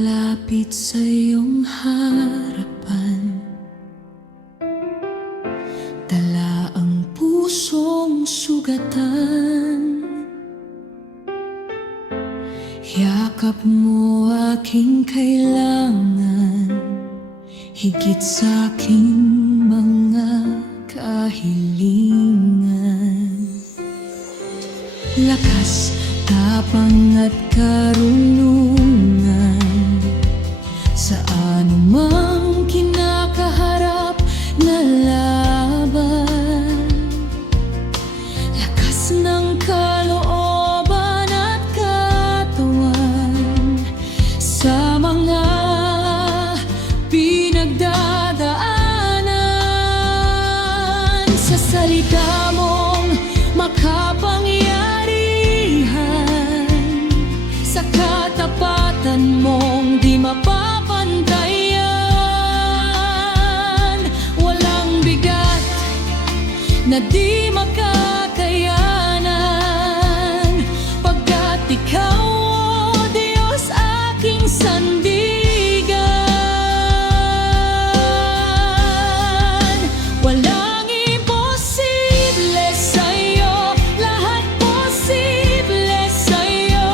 Lumalapit sa iyong harapan, dala ang pusong sugatan. Yakap mo aking kailangan, higit sa aking mga kahilingan. Lakas, tapang at karunungan sa anumang kinakaharap na laban. Lakas ng kalooban at katawan sa mga pinagdadaanan. Sa salita mong makapangyarihan, sa katapatan mong di mapapantayan. Walang bigat na di makakayanan, pagkat ikaw, o Diyos, aking sandigan. Walang imposible sa'yo, lahat posible sa'yo.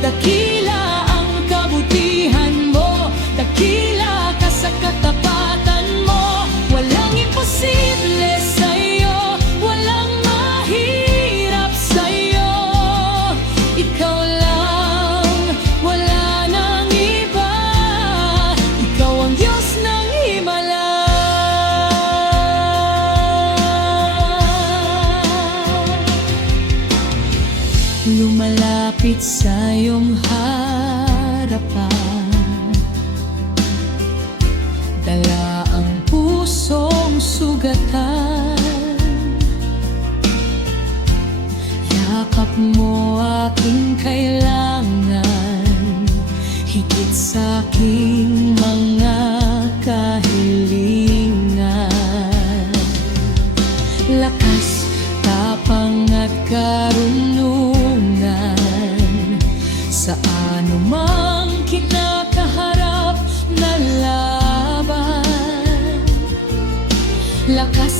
Dakila ang kabutihan mo, dakila ka sa katapatan mo. Walang imposible sa'yo, walang mahirap sa'yo. Ikaw lang, wala nang iba. Ikaw ang Diyos ng himala. Lumalapit sa iyong harapan, dala ang pusong sugatan. Yakap mo aking kailangan, higit sa aking mga kahilingan. Lakas, tapang at karunungan sa anumang kinakaharap na laban. Lakas